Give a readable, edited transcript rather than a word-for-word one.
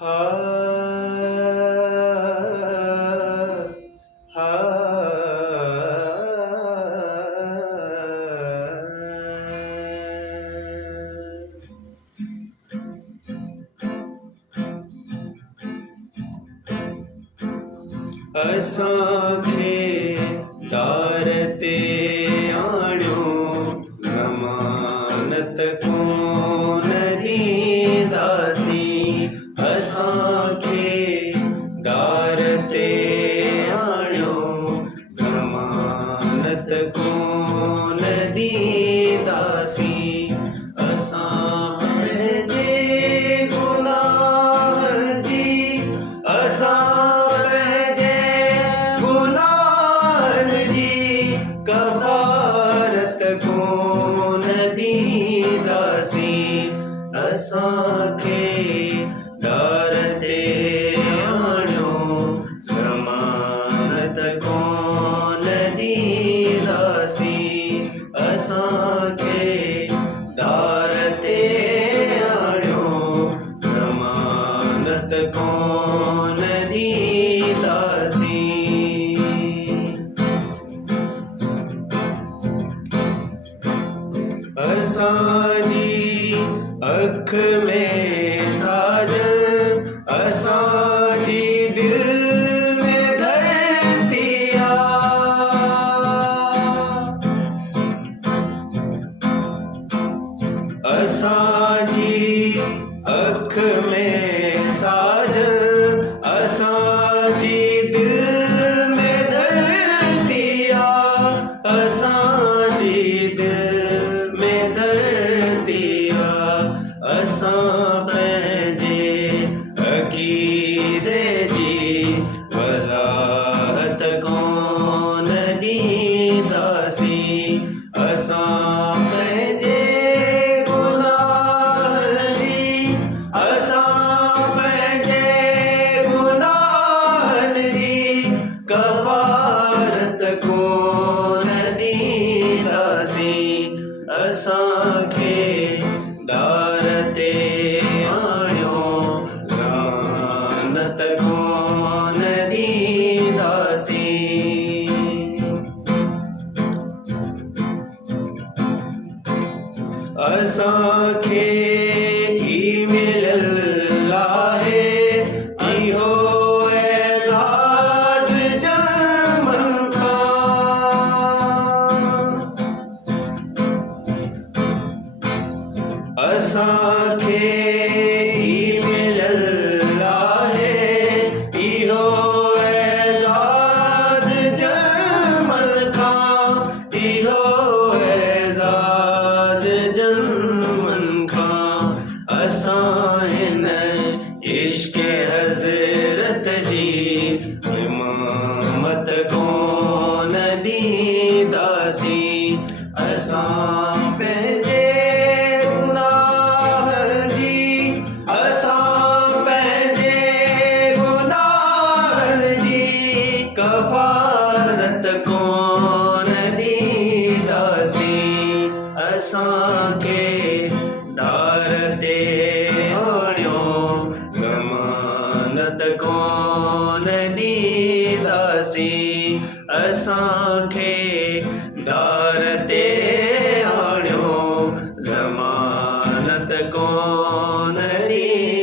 हा हा असांखे दार ते आणियो ज़मानत कोन ॾींदासीं। असांखे दार ते आणियो ज़मानत कोन ॾींदासीं। असां पंहिंजे गुनाहनि जी कफ़ारत कोन ॾींदासीं। असांखे दार ते आणियो ज़मानत कोन ॾींदासीं। असांखे दार ते आणियो ज़मानत कोन ॾींदासीं। असांजी अख में साजन, असांजी दिल में धरती आ। असांजी अख में साजन, असांजी दिल में धरती आ। असांजी दिल में धरती आ। असां पंहिंजे अक़ीदे जी वज़ाहत कोन ॾींदासीं। असां पंहिंजे गुनाहनि जी कफ़ारत कोन ॾींदासीं। असांखे दार ते आणियो ज़मानत कोन ॾींदासीं। असांखे ई मिलियल आहे इहो एज़ाज़ जन्मनि खां। असांखे ई मिलियल आहे इहो एज़ाज़ जन्मनि खां। इहो एज़ाज़ जन्मनि खां। असां हिन इश्क़ हज़रत जी इमामत कोन ॾींदासीं। असां पंहिंजे कफ़ारत कोन ॾींदासीं। असांखे दार ते आणियो ज़मानत कोन ॾींदासीं। असांखे दार ते आणियो ज़मानत कोन ॾींदासीं।